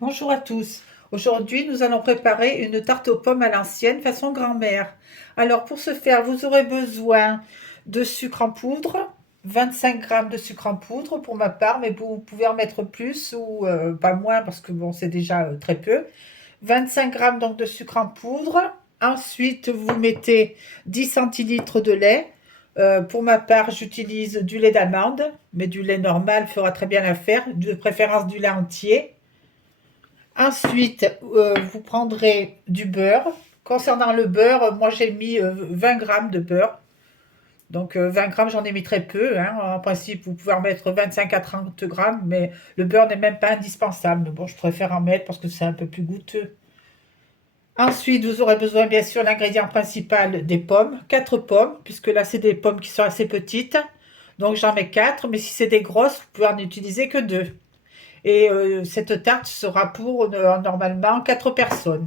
Bonjour à tous. Aujourd'hui, nous allons préparer une tarte aux pommes à l'ancienne façon grand-mère. Alors, pour ce faire, vous aurez besoin de sucre en poudre, 25 grammes de sucre en poudre pour ma part, mais vous pouvez en mettre plus ou pas moins parce que bon, c'est déjà très peu. 25 grammes donc de sucre en poudre. Ensuite, vous mettez 10 centilitres de lait. Pour ma part, j'utilise du lait d'amande, mais du lait normal fera très bien l'affaire, de préférence du lait entier. Ensuite, vous prendrez du beurre. Concernant le beurre, moi j'ai mis 20 grammes de beurre. Donc 20 grammes, j'en ai mis très peu, hein. En principe, vous pouvez en mettre 25 à 30 grammes, mais le beurre n'est même pas indispensable. Mais bon, je préfère en mettre parce que c'est un peu plus goûteux. Ensuite, vous aurez besoin, bien sûr, l'ingrédient principal des pommes. 4 pommes, puisque là, c'est des pommes qui sont assez petites. Donc j'en mets 4, mais si c'est des grosses, vous pouvez en utiliser que 2. Et cette tarte sera pour normalement 4 personnes.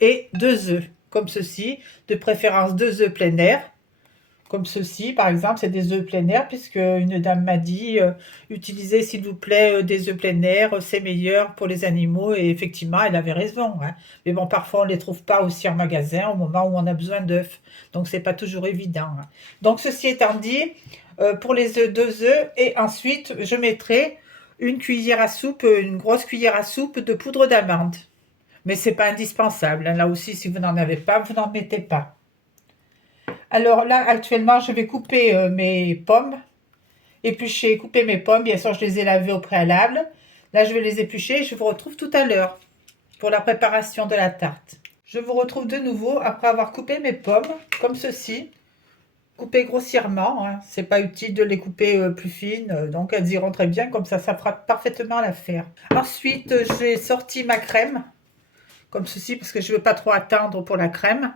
Et 2 œufs, comme ceci, de préférence 2 œufs plein air. Comme ceci, par exemple, c'est des œufs plein air, puisque une dame m'a dit utilisez s'il vous plaît des œufs plein air, c'est meilleur pour les animaux. Et effectivement, elle avait raison, hein. Mais bon, parfois on ne les trouve pas aussi en magasin au moment où on a besoin d'œufs. Donc, c'est pas toujours évident, hein. Donc, ceci étant dit, pour les œufs, 2 œufs. Et ensuite, je mettrai une cuillère à soupe, une grosse cuillère à soupe de poudre d'amande. Mais c'est pas indispensable, hein. Là aussi, si vous n'en avez pas, vous n'en mettez pas. Alors là, actuellement, je vais couper mes pommes, éplucher, couper mes pommes. Bien sûr, je les ai lavées au préalable. Là, je vais les éplucher et je vous retrouve tout à l'heure pour la préparation de la tarte. Je vous retrouve de nouveau après avoir coupé mes pommes, comme ceci, coupées grossièrement, hein. C'est pas utile de les couper plus fines, donc elles iront très bien, comme ça fera parfaitement l'affaire. Ensuite, j'ai sorti ma crème, comme ceci, parce que je ne veux pas trop attendre pour la crème.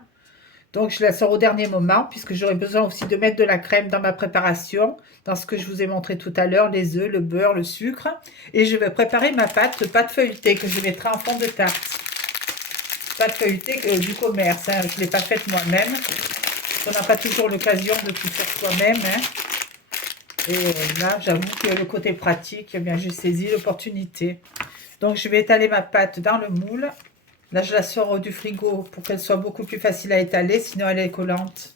Donc, je la sors au dernier moment, puisque j'aurai besoin aussi de mettre de la crème dans ma préparation, dans ce que je vous ai montré tout à l'heure, les œufs, le beurre, le sucre. Et je vais préparer ma pâte feuilletée, que je mettrai en fond de tarte. Pâte feuilletée du commerce, hein. Je ne l'ai pas faite moi-même. On n'a pas toujours l'occasion de tout faire soi-même, hein. Et là, j'avoue que le côté pratique, eh bien, j'ai saisi l'opportunité. Donc, je vais étaler ma pâte dans le moule. Là, je la sors du frigo pour qu'elle soit beaucoup plus facile à étaler, sinon elle est collante.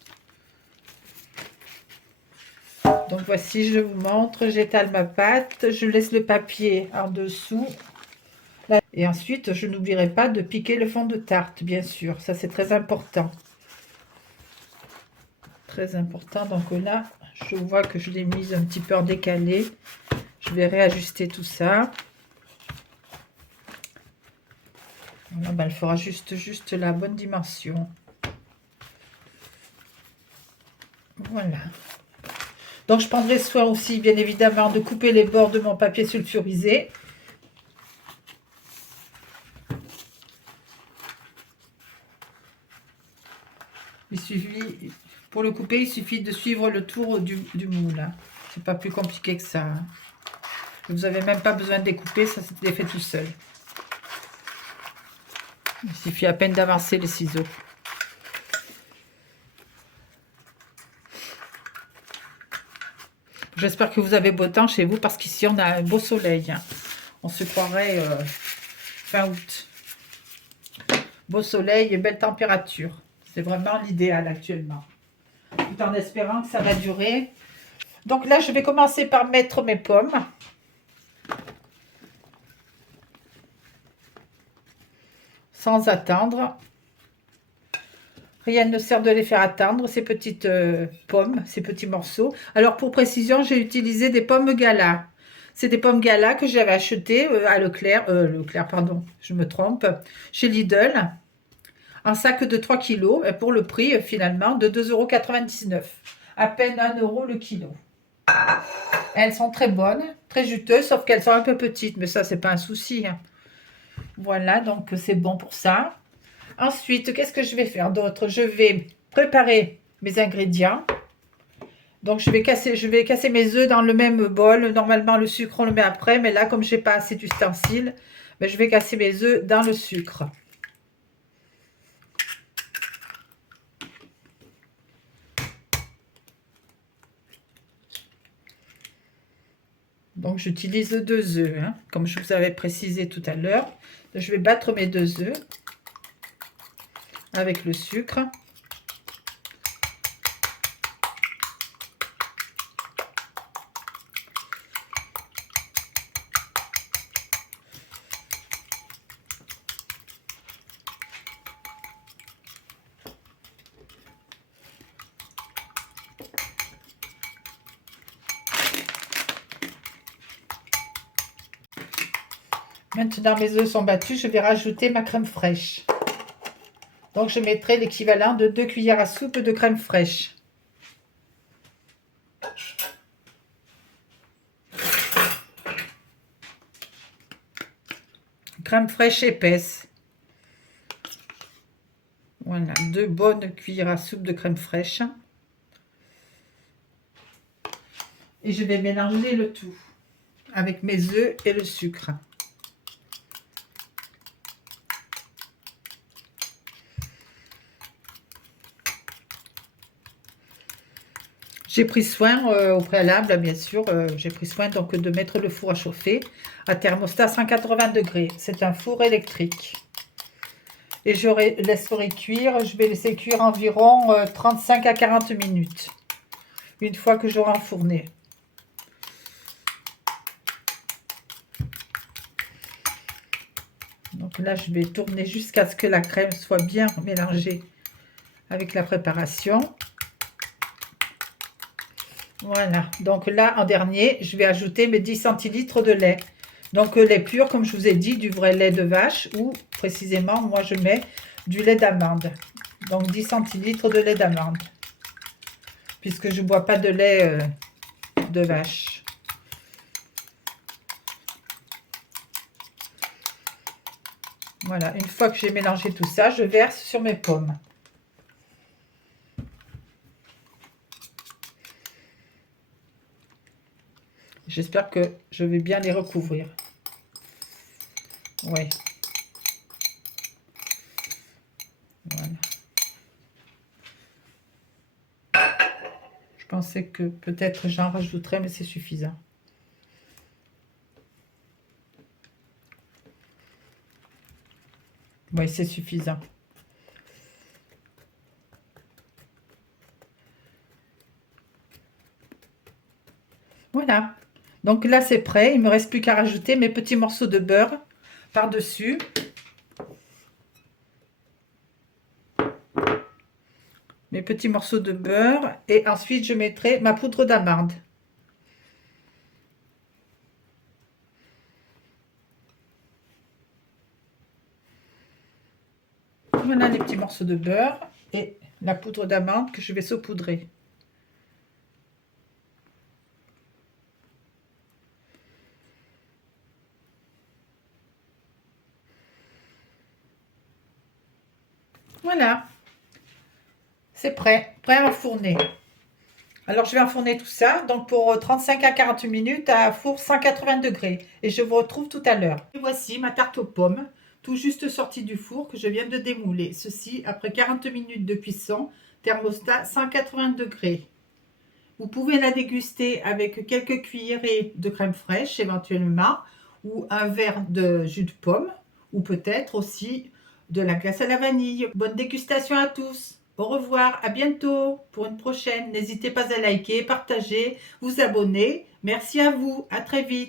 Donc voici, je vous montre, j'étale ma pâte, je laisse le papier en dessous. Et ensuite, je n'oublierai pas de piquer le fond de tarte, bien sûr. Ça, c'est très important. Très important. Donc là, je vois que je l'ai mise un petit peu en décalé. Je vais réajuster tout ça. Voilà, ben, elle fera juste la bonne dimension. Voilà. Donc, je prendrai soin aussi, bien évidemment, de couper les bords de mon papier sulfurisé. Il suffit, pour le couper, il suffit de suivre le tour du moule. C'est pas plus compliqué que ça. Vous n'avez même pas besoin de découper, ça c'est fait tout seul. Il suffit à peine d'avancer les ciseaux. J'espère que vous avez beau temps chez vous, parce qu'ici on a un beau soleil, hein. On se croirait fin août. Beau soleil et belle température. C'est vraiment l'idéal actuellement. Tout en espérant que ça va durer. Donc là, je vais commencer par mettre mes pommes. Sans attendre. Rien ne sert de les faire attendre, ces petites pommes, ces petits morceaux. Alors, pour précision, j'ai utilisé des pommes Gala. C'est des pommes Gala que j'avais achetées à Leclerc, pardon, je me trompe, chez Lidl, un sac de 3 kilos, pour le prix, finalement, de 2,99 €. À peine 1 euro le kilo. Elles sont très bonnes, très juteuses, sauf qu'elles sont un peu petites, mais ça, c'est pas un souci, hein. Voilà, donc c'est bon pour ça. Ensuite, qu'est-ce que je vais faire d'autre? Je vais préparer mes ingrédients. Donc, je vais casser mes œufs dans le même bol. Normalement, le sucre, on le met après. Mais là, comme je n'ai pas assez d'ustensiles, ben, je vais casser mes œufs dans le sucre. Donc j'utilise 2 œufs, hein, comme je vous avais précisé tout à l'heure. Je vais battre mes 2 œufs avec le sucre. Maintenant, mes œufs sont battus, je vais rajouter ma crème fraîche. Donc, je mettrai l'équivalent de 2 cuillères à soupe de crème fraîche. Crème fraîche épaisse. Voilà, 2 bonnes cuillères à soupe de crème fraîche. Et je vais mélanger le tout avec mes œufs et le sucre. J'ai pris soin au préalable, bien sûr, j'ai pris soin donc de mettre le four à chauffer à thermostat 180 degrés. C'est un four électrique. Et je laisserai cuire, je vais laisser cuire environ 35 à 40 minutes. Une fois que j'aurai enfourné. Donc là, je vais tourner jusqu'à ce que la crème soit bien mélangée avec la préparation. Voilà, donc là, en dernier, je vais ajouter mes 10 centilitres de lait. Donc lait pur, comme je vous ai dit, du vrai lait de vache ou précisément, moi, je mets du lait d'amande. Donc 10 centilitres de lait d'amande. Puisque je ne bois pas de lait de vache. Voilà, une fois que j'ai mélangé tout ça, je verse sur mes pommes. J'espère que je vais bien les recouvrir. Oui. Voilà. Je pensais que peut-être j'en rajouterais, mais c'est suffisant. Oui, c'est suffisant. Voilà. Donc là, c'est prêt. Il ne me reste plus qu'à rajouter mes petits morceaux de beurre par-dessus. Mes petits morceaux de beurre. Et ensuite, je mettrai ma poudre d'amande. Voilà les petits morceaux de beurre et la poudre d'amande que je vais saupoudrer. Voilà, c'est prêt, prêt à enfourner. Alors, je vais enfourner tout ça, donc pour 35 à 40 minutes à four 180 degrés. Et je vous retrouve tout à l'heure. Et voici ma tarte aux pommes, tout juste sortie du four que je viens de démouler. Ceci après 40 minutes de cuisson, thermostat 180 degrés. Vous pouvez la déguster avec quelques cuillerées de crème fraîche éventuellement, ou un verre de jus de pomme, ou peut-être aussi de la glace à la vanille. Bonne dégustation à tous! Au revoir, à bientôt pour une prochaine. N'hésitez pas à liker, partager, vous abonner. Merci à vous, à très vite.